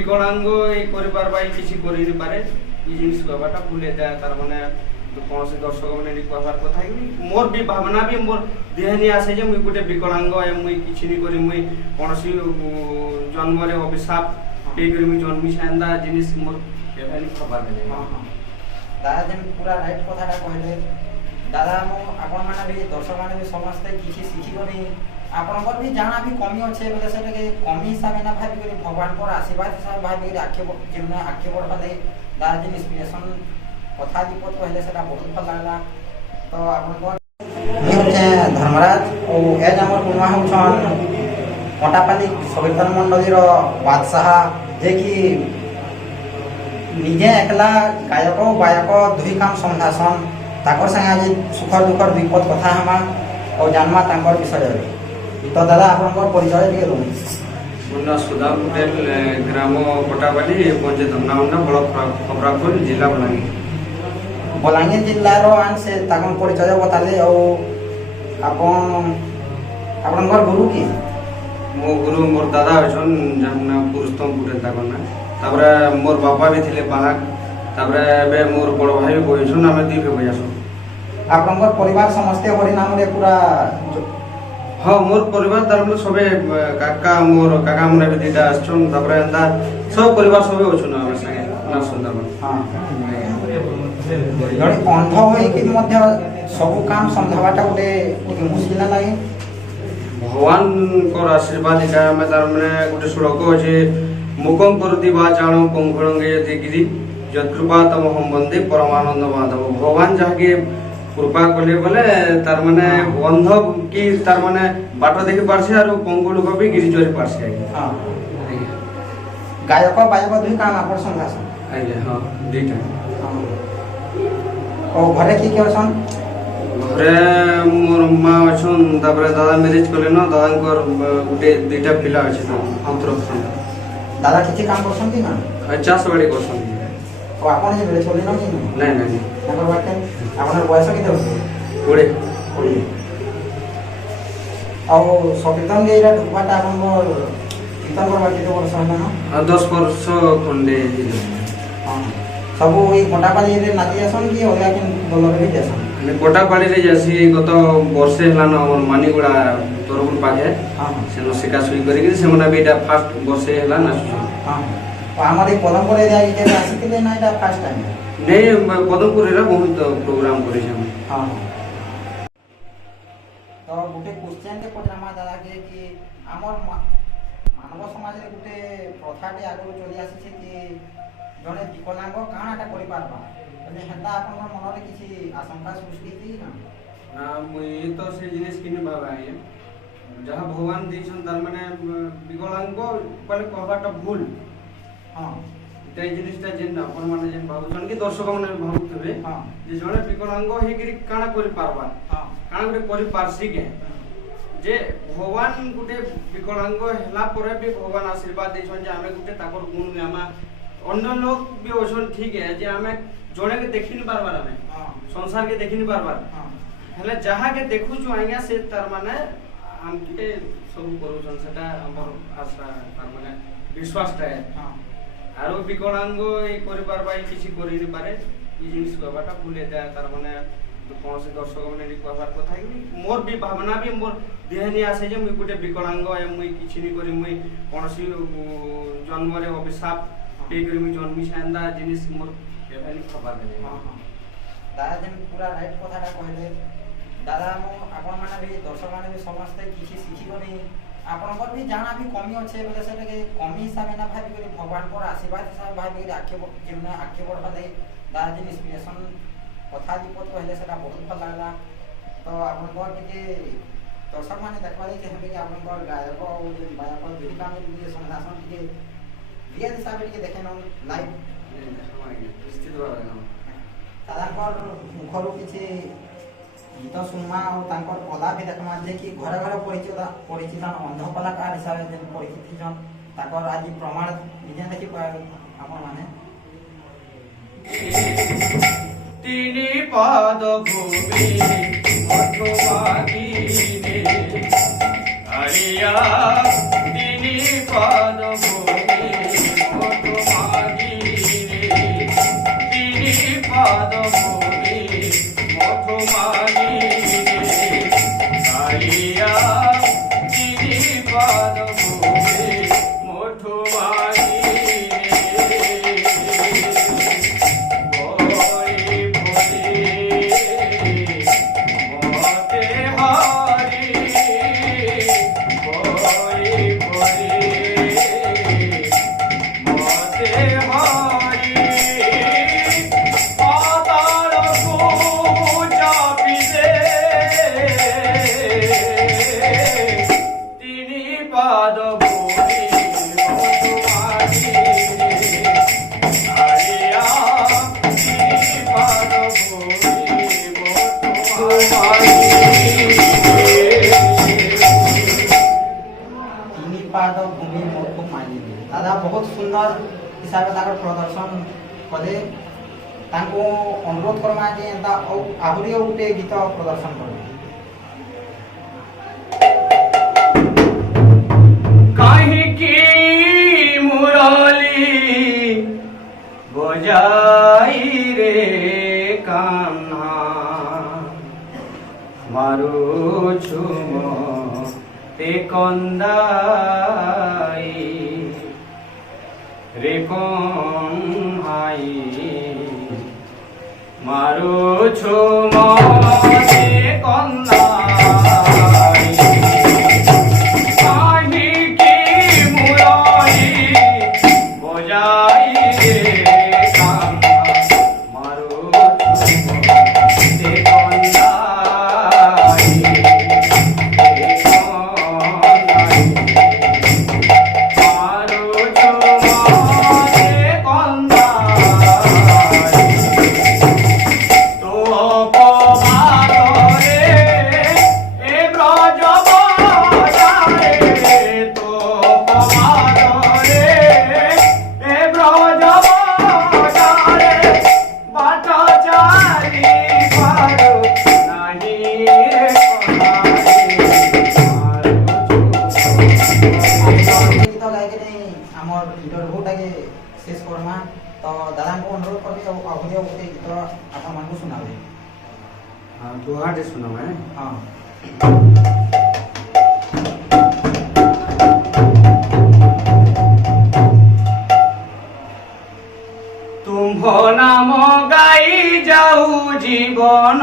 বিকলাঙ্গ এই করিবার বাই কিছু করি নি পারে এই জিনিস কবাটা ভুলে যায় তার মানে কৌশি দর্শক মানে কবার কথা কি মোর বি ভাবনা বি মোর দেহ নি আসে যে মুই গোটে বিকলাঙ্গ মুই কিছু নি করি মুই কৌশি জন্মরে অভিশাপ পে করি মুই জন্মি সান্দা জিনিস মোর এভানি খবর দেবে দাদা যেন পুরা রাইট কথাটা কইলে দাদা মু আপন মানে বি দর্শক মানে বি সমস্তে কিছু শিখি করি ଆପଣଙ୍କର ବି ଯାହା ବି କମି ଅଛେ ବୋଲେ ସେଟାକେ କମି ହିସାବେ ନା ଭାବି କରି ଭଗବାନଙ୍କର ଆଶୀର୍ବାଦ ହିସାବେ ଭାବି କରି ଆଖି ବଢ଼ବା ଲାଗି ଦାଦା ଯେନ୍ ଇନ୍ସପିରେସନ୍ କଥା ଦୀପତ କହିଲେ ସେଟା ବହୁତ ଭଲ ଲାଗିଲା ତ ଆପଣଙ୍କର ମୁଇଁ ହଉଛେ ଧର୍ମରାଜ ଆଉ ଏଜ୍ ଆମର କୁନୁଆ ହଉଛନ୍ କଣ୍ଟାପାଲି ସକୀର୍ତ୍ତନ ମଣ୍ଡଳୀର ବାଦଶାହା ଯେକି ନିଜେ ଏକଲା ଗାୟକ ବାୟକ ଦୁଇ କାମ ସନ୍ଧାସନ୍ ତାଙ୍କର ସାଙ୍ଗେ ଆଜି ସୁଖର ଦୁଃଖର ବିପଦ କଥା ହେମା ଆଉ ଜାନମା ତାଙ୍କର ବିଷୟରେ तो दादा आपनकर परिचय दिए दो मुन्ना सुधा पटेल ग्राम कोटाबाली पंचायत धमनाउंडा ब्लॉक खबरापुर जिला बलांगीर जिल्ला रो आन से ताकन परिचय बताले और आपनकर गुरु की मो गुरु मोर दादा छन जमना पुरुषोत्तम पुरे ताकन तापरे मोर बापा भी थिले बालक तापरे बे मोर बड़ भाई बयछन हमें दी के बयछन आपनकर परिवार समस्त हरि नाम रे पूरा हाँ मोर परिवार तार मतलब सबे काका मोर काका मने भी दीटा आछन तापरे अंदा सब परिवार सबे अछन हम संगे ना सुंदर हां जणी अंध होई कि मध्य सब काम संधावाटा गोटे मुश्किल लागे भगवान को आशीर्वाद इटा में तार माने गोटे श्लोक अछि मुकम करति वाचाणो पंखुरंगे दिगिरि यत्कृपा तम हम वंदे परमानंद माधव भगवान जाके कृपा कले बोले तार माने अंध की तार माने बाट देखि पारछे आरो पंगु लोक भी गिरि चोरी पारछे हां गायक बायक दुई काम आपन संघास आइले हां दुईटा ओ घरे की अछन घरे मोर मां अछन तापरे दादा मैरिज कले न दादांकर गुटे दुईटा पिला अछि त अंतर दादा किछि काम करछन कि ना चाष बाड़ी करछन ओ आपन जे बेले चले न कि नहीं नहीं नंबर बाटे आपन बयस केते होते कोड़े ଆଉ ସକୀର୍ତ୍ତନ ଏଇଟା ଢୁକବାଟା ଆପଣଙ୍କର କୀର୍ତ୍ତନ କରବା କେତେ ବର୍ଷ ହେଲା ନା 10 ବର୍ଷ ଖଣ୍ଡେ ହଁ ସବୁ ଏଇ କଣ୍ଟାପାଲିରେ ନାଚି ଆସନ୍ କି ଅଲଗା କେନ୍ ଦଲରେ ବି ଯାସନ୍ ମାନେ କଣ୍ଟାପାଲିରେ ଯାସି ଗତ ବର୍ଷେ ହେଲା ନା ଆମର ମାନିଗୁଡ଼ା ତରପୁର ପାଖେ ସେନ ଶିକା ସୁଇ କରିକି ସେମାନେ ବି ଏଇଟା ଫାଷ୍ଟ ବର୍ଷେ ହେଲା ନାଚୁଛନ୍ ହଁ ଆମର ଏଇ ପଦମପୁର ଏରିଆ ଯେବେ ଆସିଥିଲେ ନା ଏଇଟା ଫାଷ୍ଟ ଟାଇମ୍ नहीं पदमपुर बहुत प्रोग्राम करे हाँ तो गोटे क्वेश्चन के पचरामा दादा के कि आमर मानव समाज रे गोटे प्रथाटे आगु चली आसी कि जने विकलांग काणाटा करि पारबा म्हणजे हेता आपन मन रे किछि आशंका सृष्टि की ना ना मुई तो से जिनिस किने बाबा है जहां भगवान देछन तार माने विकलांग पले कहबाटा भूल हां ते जिनिसटा जेन अपन माने जेन भाबुछन कि दर्शक माने भाबुथबे हां जे जने विकलांग हे गिरी काना करि पारबा हां काना गुटे करि पारसी के जे भगवान गुटे विकलांग हेला परे भी भगवान आशीर्वाद देछन जे हमें गुटे ताकर गुण में आमा अन्य लोग भी ओछन ठीक है जे हमें जने के देखि नि पारबा हमें हां संसार के देखि नि पारबा हां हेले जहा के देखु छु आइया से तार माने हमके सब करूछन सेटा हमर आशा तार माने विश्वास है हां आरो विकलांग এই করিবার বাই কিছু করি নি পারে এই জিনিস কবাটা ভুলে যায় তার মানে কৌশি দর্শক মানে কবার কথা কি মোর বি ভাবনা বি মোর দেহ নি আসে যে মুই গোটে বিকলাঙ্গ মুই কিছু নি করি মুই কৌশি জন্মরে অভিশাপ পে করি মুই জন্মি সান্দা জিনিস মোর এভানি খবর দেবে দাদা যেন পুরা রাইট কথাটা কইলে দাদা মু আপন মানে বি দর্শক মানে বি সমস্তে কিছু শিখি করি आपनकर भी जाना भी कमी अच्छे बोले सेटाके कमी हिसाबे ना भाबी करी भगवानकर आशीर्वाद हिसाबे भाबी करी आखे बढ़वा लगी दादा जेन इन्सपिरेशन कथा दीपत कहले सेटा बहुत भल लागला तो आपनकर टिके दर्शक माने देखबा लगी चाहबे कि आपनकर गायक और जेन बायक दुई काम टिके संधासन टिके रियल हिसाबे टिके देखे न लाइव निश्चित भाबे दादाकर मुखरु किछि गीत सुनमा और तांकर कला भी देखमा जे कि घर घर परिचित अंध कलाकार हिसाब से परिचित जन ताकर आज प्रमाण निजे देखि आपन माने तिनी पाद भूमि मठमागिने आलिया तिनी पाद भूमि ସୁନ୍ଦର ହିସାବରେ ତାଙ୍କର ପ୍ରଦର୍ଶନ କଲେ ତାଙ୍କୁ ଅନୁରୋଧ କର୍ମା ଯେ ଏନ୍ତା ଆହୁରି ଗୋଟେ ଗୀତ ପ୍ରଦର୍ଶନ କରିବେ। কাহিকি মুরলি বজাই রে কান্না মারুছু তে কন্দাই রে কন্হাই মারুছু মতে কন্দাই কাহিকি মুরলি বজাই রে কান্না মারুছু মতে কন্দাই রে কন্হাই মারুছু মতে কন্দাই তো অপমানরে এ ব্রজ বজারে তো অপমানরে এ ব্রজ বজারে বাট চারি পারো নাহি রে ଗୀତ ଗାଇକିରି ଆମର ଇଣ୍ଟରଭ୍ୟୁଟାକେ ଶେଷ କର୍ମା। ତ ଦାଦାଙ୍କୁ ଅନୁରୋଧ କରିବି ଆଉ ଆହୁରି ଗୋଟେ ଗୀତ ଆପଣମାନଙ୍କୁ ଶୁଣାବେ। दुहाटे सुना मैं ହଁ तुम्भ नाम गाई जाऊ जीवन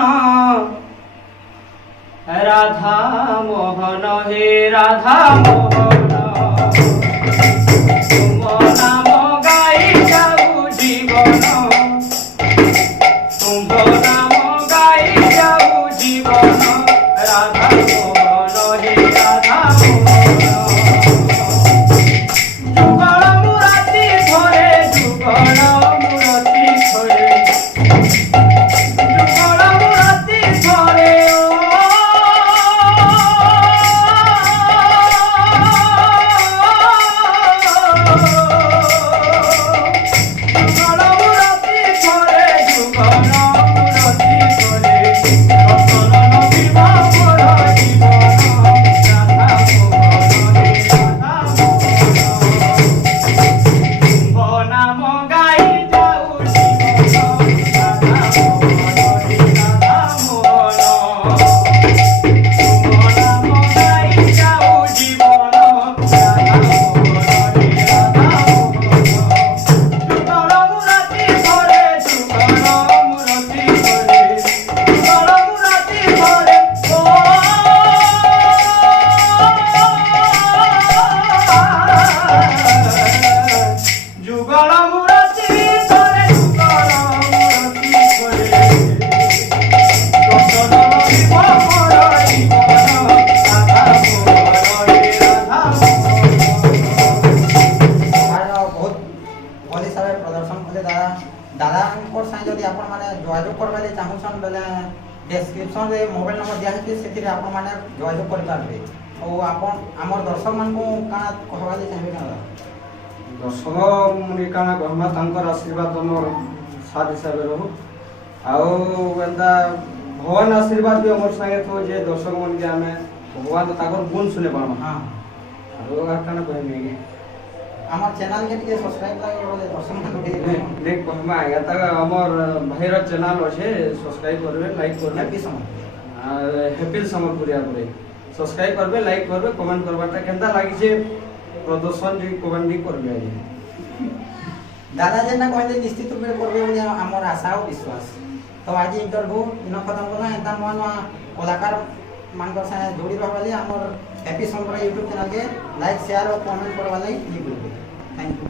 राधा मोहन हे राधा मोहन तुम्भ नाम गाई जाऊ जीवन तुम्भ नाम गाई जाऊ जीवन राधा मोहन हे राधा मोहन যুগল মুরাতি ধরে যুগল মুরাতি ধরে যুগল মুরাতি ধরে যুগল মুরাতি ধরে যুগল মুরাতি ধরে রতন নবীবা মোর জীবন রাধা মোহন হে রাধা মোহন নাম গাই যাও জীবন রাধা মোহন হে রাধা মোহন নাম গাই যাও জীবন রাধা মোহন হে রাধা মোহন যুগল মুরাতি ধরে যুগল মুরাতি ধরে যুগল মুরাতি ধরে যুগল মুরাতি ধরে যুগল মুরাতি ধরে রতন নবীবা মোর জীবন রাধা মোহন হে রাধা মোহন আমার ବହୁତ ଭଲ ହିସାବରେ ପ୍ରଦର୍ଶନ କଲେ ଦାଦା। ଦାଦାଙ୍କର ସାଙ୍ଗେ ଯଦି ଆପଣମାନେ ଯୋଗାଯୋଗ କରିବା ଲାଗି ଚାହୁଁଛନ୍ ବେଲେ ଡେସ୍କ୍ରିପସନ୍ରେ ମୋବାଇଲ ନମ୍ବର ଦିଆହେଇଛି ସେଥିରେ ଆପଣମାନେ ଯୋଗାଯୋଗ କରିପାରିବେ। ଆଉ ଆପଣ ଆମର ଦର୍ଶକମାନଙ୍କୁ କାଣା କହିବା ଲାଗି ଚାହିଁବେ କାଣା ଦାଦା? ଦର୍ଶକ ମୁନି କାଣା କହମା ତାଙ୍କର ଆଶୀର୍ବାଦ ଆମର ସାଥ ହିସାବରେ ରହୁ ଆଉ ଏନ୍ତା ଭଗବାନ ଆଶୀର୍ବାଦ ବି ଆମର ସାଙ୍ଗେ ଥିବ ଯେ ଦର୍ଶକ ମାନକେ ଆମେ ଭଗବାନ ତାଙ୍କର ଗୁଣ ଶୁଣି ପାରମା ହଁ ଆଉ କାଣା କହିମି କି আমার চ্যানেলকে ଟିକେ ସବସ୍କ୍ରାଇବ୍ ଲାଗି ବୋଲେ ଦର୍ଶକମାନଙ୍କୁ ଟିକେ ନେକ୍ କହମା ଆଜ୍ଞା ତା ଆମର ଭାଇର ଚ୍ୟାନେଲ ଅଛେ ସବସ୍କ୍ରାଇବ କରିବେ ଲାଇକ୍ କରିବେ ହ୍ୟାପି ସମୟ ହ୍ୟାପି ସମ୍ବଲପୁରିଆ ପରେ ସବସ୍କ୍ରାଇବ କରିବେ ଲାଇକ୍ କରିବେ କମେଣ୍ଟ କରବାଟା କେନ୍ତା ଲାଗିছে ପ୍ରଦର୍ଶନ ଟିକେ କମେଣ୍ଟ ଟିକେ କରିବେ ଆଜ୍ଞା দাদা যেটা কইলে নিশ্চিত রূপে করবে বলে আমার আশা ও বিশ্বাস। তো আজি ইন্টারভিউ ইন খতম কলা এন্তা নয়া নয়া কলাকার মানকর সাথে जोड़ी रहबा ले हमर हैप्पी समर यूट्यूब चैनल के लाइक शेयर और कमेंट करबा ले नहीं भूलबे। Thank you.